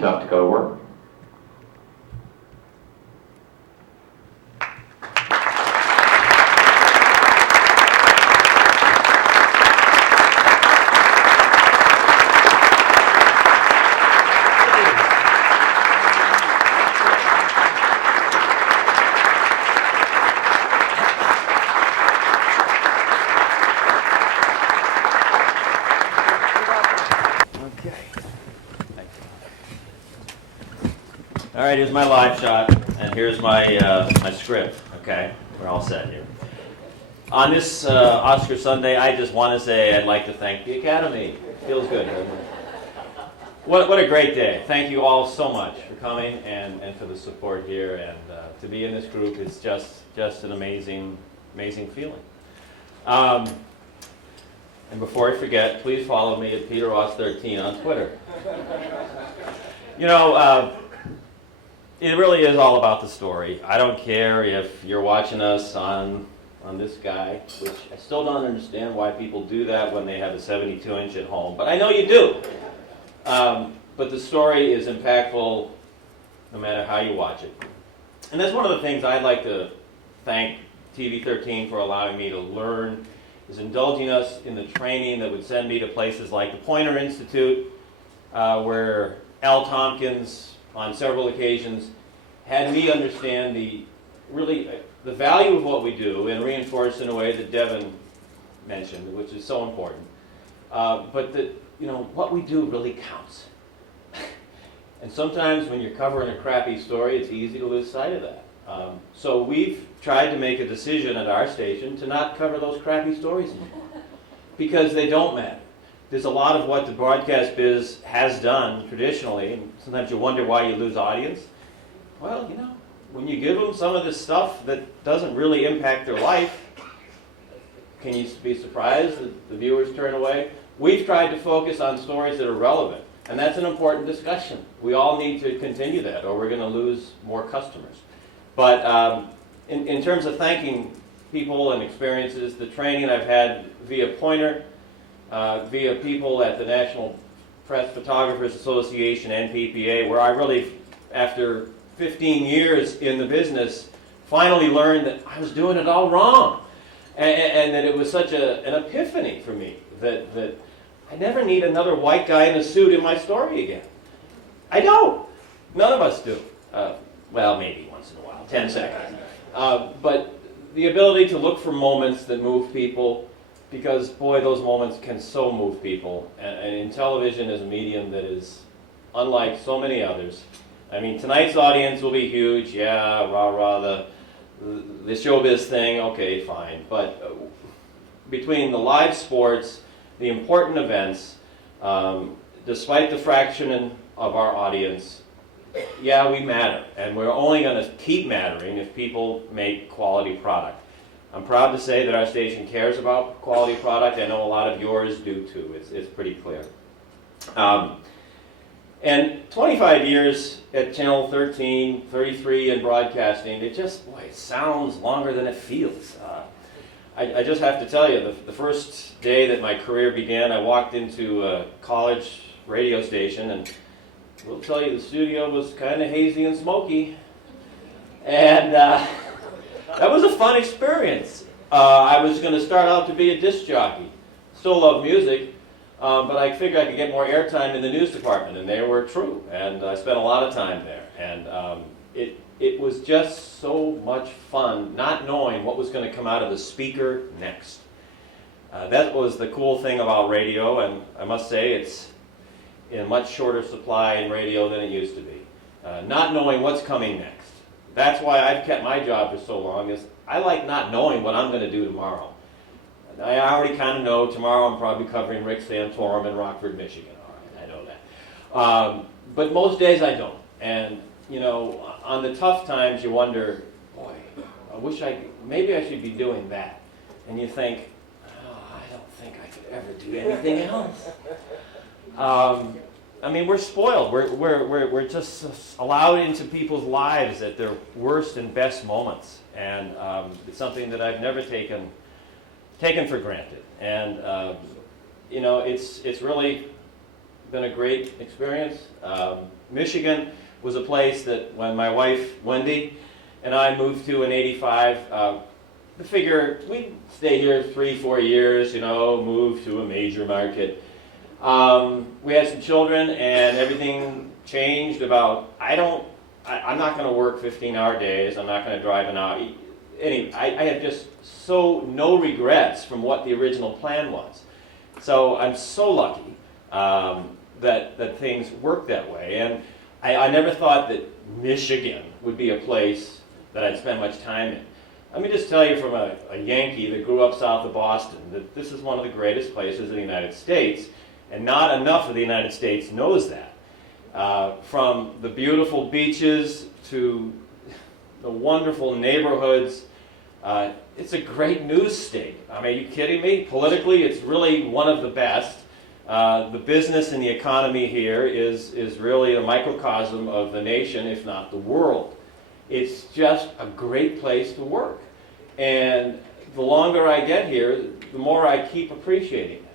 tough to go to work. All right, here's my live shot, and here's my my script. Okay, we're all set here. On this Oscar Sunday, I just want to say I'd like to thank the Academy. Feels good, doesn't it? What a great day. Thank you all so much for coming and for the support here, and to be in this group is just an amazing feeling. And before I forget, please follow me at PeterRoss13 on Twitter. You know, it really is all about the story. I don't care if you're watching us on this guy, which I still don't understand why people do that when they have a 72-inch at home, but I know you do. But the story is impactful no matter how you watch it. And that's one of the things I'd like to thank TV13 for allowing me to learn, is indulging us in the training that would send me to places like the Poynter Institute, where Al Tompkins, on several occasions, had me understand the value of what we do and reinforce in a way that Devin mentioned, which is so important. But that, you know, what we do really counts. And sometimes when you're covering a crappy story, it's easy to lose sight of that. So we've tried to make a decision at our station to not cover those crappy stories anymore, because they don't matter. There's a lot of what the broadcast biz has done traditionally, and sometimes you wonder why you lose audience. Well, you know, when you give them some of this stuff that doesn't really impact their life, can you be surprised that the viewers turn away? We've tried to focus on stories that are relevant, and that's an important discussion. We all need to continue that, or we're going to lose more customers. But in terms of thanking people and experiences, the training I've had via Poynter, via people at the National Press Photographers Association, NPPA, where I really, after 15 years in the business, finally learned that I was doing it all wrong. And that it was such an epiphany for me that I never need another white guy in a suit in my story again. I don't. None of us do. Well, maybe once in a while, 10 seconds. But the ability to look for moments that move people, because, boy, those moments can so move people. And in television is a medium that is unlike so many others. I mean, tonight's audience will be huge. Yeah, rah-rah, the showbiz thing, okay, fine. But between the live sports, the important events, despite the fraction of our audience, yeah, we matter. And we're only going to keep mattering if people make quality product. I'm proud to say that our station cares about quality product. I know a lot of yours do too. It's pretty clear. And 25 years at Channel 13, 33 in broadcasting, it just, boy, it sounds longer than it feels. I just have to tell you, the first day that my career began, I walked into a college radio station, and we'll tell you the studio was kind of hazy and smoky. And that was a fun experience. I was going to start out to be a disc jockey. Still love music, but I figured I could get more airtime in the news department, and they were true. And I spent a lot of time there. And it was just so much fun not knowing what was going to come out of the speaker next. That was the cool thing about radio, and I must say it's in much shorter supply in radio than it used to be. Not knowing what's coming next. That's why I've kept my job for so long, is I like not knowing what I'm going to do tomorrow. I already kind of know tomorrow I'm probably covering Rick Santorum in Rockford, Michigan. All right, I know that. But most days I don't. And, you know, on the tough times you wonder, boy, maybe I should be doing that. And you think, oh, I don't think I could ever do anything else. I mean, we're spoiled. We're just allowed into people's lives at their worst and best moments. And it's something that I've never taken for granted. And, you know, it's really been a great experience. Michigan was a place that when my wife, Wendy, and I moved to in '85, the figure, we'd stay here 3-4 years, you know, move to a major market. We had some children and everything changed about, I'm not going to work 15-hour days, I'm not going to drive an hour. Anyway, I have just no regrets from what the original plan was. So I'm so lucky that things work that way. And I never thought that Michigan would be a place that I'd spend much time in. Let me just tell you from a Yankee that grew up south of Boston that this is one of the greatest places in the United States, and not enough of the United States knows that. From the beautiful beaches to the wonderful neighborhoods, it's a great news state. I mean, are you kidding me? Politically, it's really one of the best. The business and the economy here is really a microcosm of the nation, if not the world. It's just a great place to work. And the longer I get here, the more I keep appreciating it.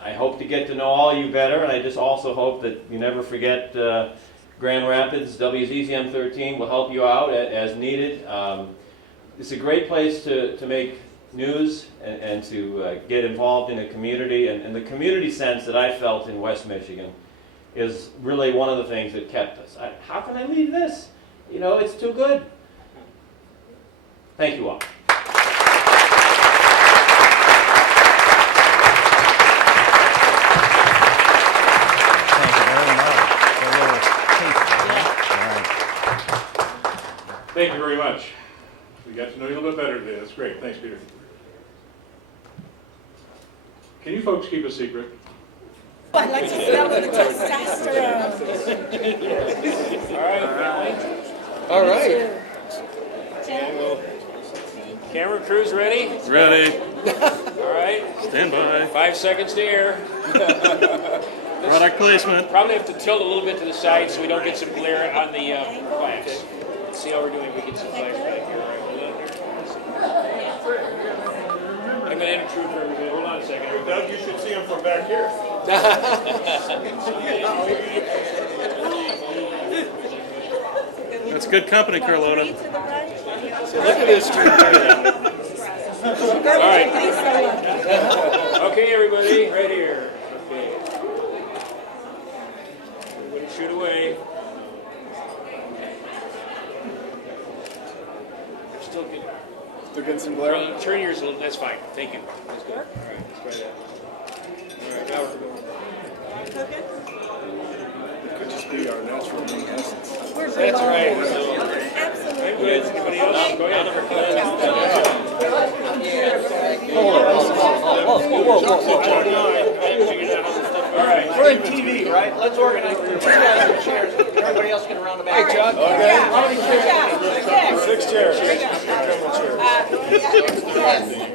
I hope to get to know all of you better, and I just also hope that you never forget Grand Rapids. WZZM 13 will help you out as needed. It's a great place to make news and to get involved in a community. And the community sense that I felt in West Michigan is really one of the things that kept us. How can I leave this? You know, it's too good. Thank you all. Thank you very much. We got to know you a little bit better today. That's great. Thanks, Peter. Can you folks keep a secret? I'd like to smell the testosterone. All right. Camera crew's ready? Ready. All right. Stand by. 5 seconds to air. Product placement. Probably have to tilt a little bit to the side so we don't get some glare on the flash. Let's see how we're doing if we get some flash back here. All right, hold on here. I'm going to intrude for everybody. Hold on a second. Doug, you should see him from back here. That's good company, Carlota. Look Look at this tree. All right. Okay, everybody, right here. Okay. Everybody shoot away. Still good. Still getting some glare? Turn yours a little. That's fine. Thank you. That's good. All right, let's try that. All right, now we're going. It could just be our natural essence. We're That's right. Absolutely. Anybody else? Go ahead. All right. We're in TV, right? Let's organize the two guys in chairs. Everybody else get around the back. Hey, Chuck. Okay. 6 chairs.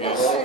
Yes.